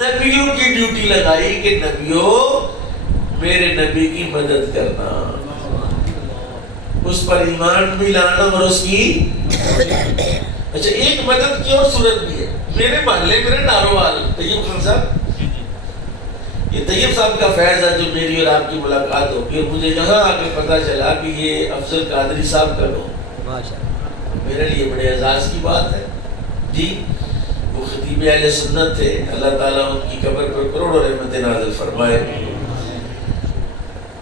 نبیوں کی ڈیوٹی لگائی کہ نبیوں میرے نبی کی مدد کرنا، اس پر ایمان بھی لانا اور اس کی اچھا ایک مدد کی اور صورت بھی ہے. میرے محلے میرے ناروال طیب خان صاحب، یہ طیب صاحب کا فیض ہے جو میری اور آپ کی ملاقات ہوگی، اور مجھے یہاں آ کے پتا چلا کہ یہ افضل قادری صاحب کا نام میرے لیے بڑے اعزاز کی بات ہے. جی وہ خطیب اہل سنت تھے، اللہ تعالیٰ ان کی قبر پر کروڑوں رحمت نازل فرمائے.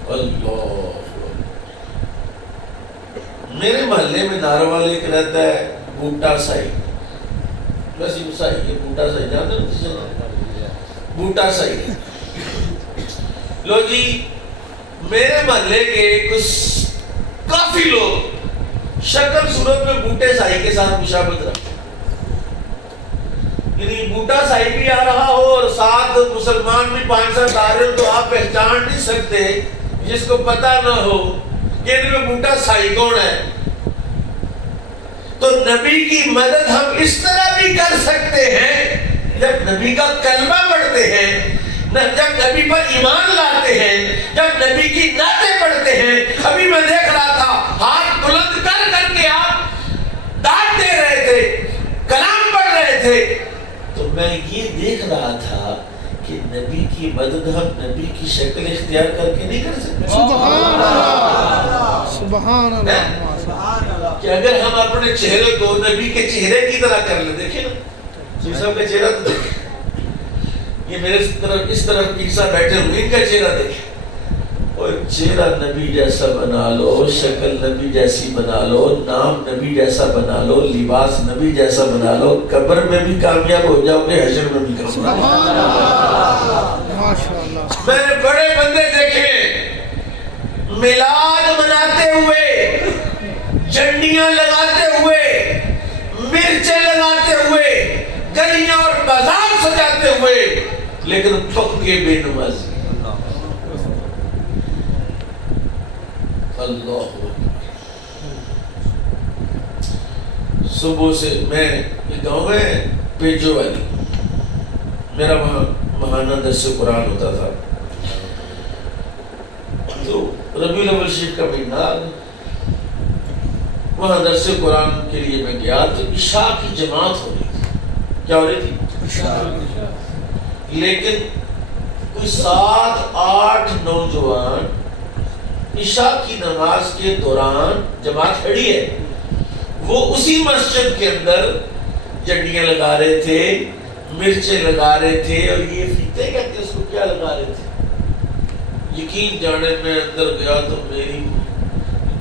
اللہ میرے محلے میں ناروال ایک رہتا ہے بوٹا سائی، ویسے وہ سائی ہے بوٹا سائی، جانتے ہیں بوٹا سائی. لو جی میرے محلے کے کچھ کافی لوگ شکل صورت میں بوٹے سائی کے ساتھ مشابہت رکھتے ہیں، یعنی بوٹا سائی بھی آ رہا ہو اور ساتھ مسلمان بھی 5 ساتھ آ رہے ہو تو آپ پہچان نہیں سکتے جس کو پتہ نہ ہو کہ ان میں بوٹا سائی کون ہے. تو نبی کی مدد ہم اس طرح بھی کر سکتے ہیں جب نبی کا کلمہ پڑھتے ہیں، جب نبی پر ایمان لاتے ہیں، جب نبی کی نعتیں پڑھتے ہیں. ابھی میں دیکھ رہا تھا ہاتھ بلند کر کر کے آپ داد دے رہے تھے، کلام پڑھ رہے تھے، تو میں یہ دیکھ رہا تھا کہ نبی کی مدد ہم نبی کی شکل اختیار کر کے نہیں کر سکتے. سبحان اللہ سبحان اللہ کہ اگر ہم اپنے چہرے کو نبی کے چہرے کی طرح کر لیں. دیکھیں نا سوئی صاحب کا چہرہ تو دیکھیں، یہ میرے طرف اس طرف پیسا بیٹھے ہوئے ان کا چہرہ دیکھیں، اور چہرہ نبی جیسا بنا لو، شکل نبی جیسی بنا لو، نام نبی جیسا بنا لو، لباس نبی جیسا بنا لو، قبر میں بھی کامیاب ہو جاؤ گے، حشر میں بھی کامیاب. میں نے بڑے بندے دیکھے میلاد مناتے ہوئے، جھنڈیاں لگاتے ہوئے، مرچیں لگاتے ہوئے، گلیاں اور بازار سجاتے ہوئے، لیکن پکے بے نمازی. اللہ صبح سے میں یہ گاؤں ہے پیجو والی، میرا وہاں ماہانہ درس قرآن ہوتا تھا. تو ربیع الاول شریف کا مہینہ وہاں درس قرآن کے لیے میں گیا تو عشاء کی جماعت ہو رہی تھی. کیا ہو رہی تھی؟ لیکن کوئی 7-8 نوجوان عشاء کی نماز کے دوران جماعت کھڑی ہے، وہ اسی مسجد کے اندر جھنڈیاں لگا رہے تھے، مرچیں لگا رہے تھے، اور یہ فیتے کہتے ہیں اس کو کیا لگا رہے تھے. یقین جانے میں اندر گیا تو میری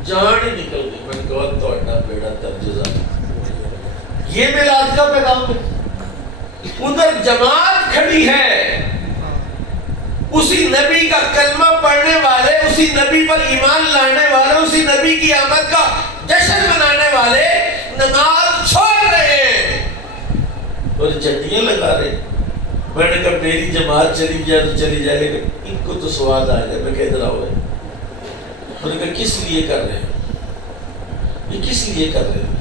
جان ہی نکل گئی. میں نے کہا توڑا بیڑا ترجزہ. یہ میلاد کا پیغام ہے. ادھر جماعت کھڑی ہے، اسی نبی کا کلمہ پڑھنے والے، اسی نبی پر ایمان لانے والے، اسی نبی کی آمد کا جشن منانے والے نماز چھوڑ رہے ہیں اور جھنڈیاں لگا رہے ہیں. میں نے کہا میری جماعت چلی جائے تو چلی جائے، لیکن ان کو تو سواد آ جائے. میں کہہ ادھر آؤ. میں نے کہا کس لیے کر رہے ہیں، یہ کس لیے کر رہے ہیں؟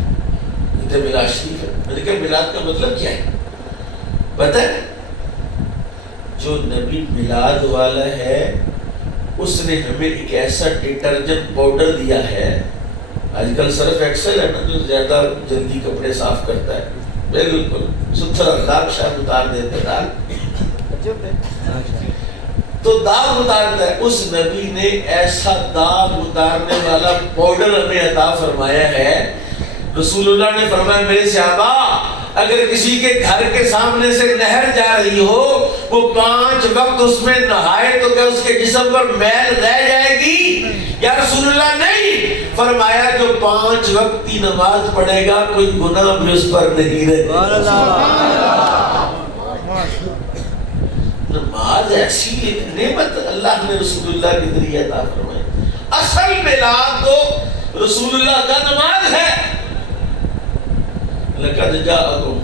یہ تو میلاد شریف ہے. میں نے کہا میلاد کا مطلب کیا ہے پتہ ہے؟ جو نبی میلاد والا ہے اس نے ہمیں ایک ایسا ڈٹرجنٹ پاؤڈر دیا ہے، آج کل سرف ایکسل ہے نا جو زیادہ جلدی کپڑے صاف کرتا ہے، بالکل ستھرا داغ شاید اتار دیتا ہے، داغ تو داغ اتارتا ہے. اس نبی نے ایسا داغ اتارنے والا پاؤڈر ہمیں عطا فرمایا ہے. رسول اللہ نے فرمایا میرے صحابہ اگر کسی کے گھر کے سامنے سے نہر جا رہی ہو، وہ 5 وقت اس میں نہائے تو کیا اس کے جسم پر میل رہ جائے گی؟ یا رسول اللہ نہیں، فرمایا جو 5 وقت کی نماز پڑھے گا کوئی گناہ بھی اس پر نہیں رہے گا. نماز ایسی ایک نعمت اللہ نے رسول اللہ کے ذریعے عطا فرمائی. اصل میلاد تو رسول اللہ کا نماز ہے. لقد جاءکم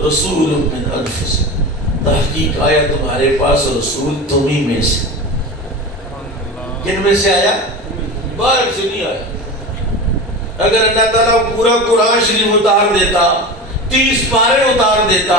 رسول من انفسکم، تحقیق آیا تمہارے پاس رسول تمہیں میں سے. کن میں سے آیا؟ باہر سے نہیں آیا. اگر اللہ تعالیٰ پورا قرآن شریف اتار دیتا، 30 پارے اتار دیتا،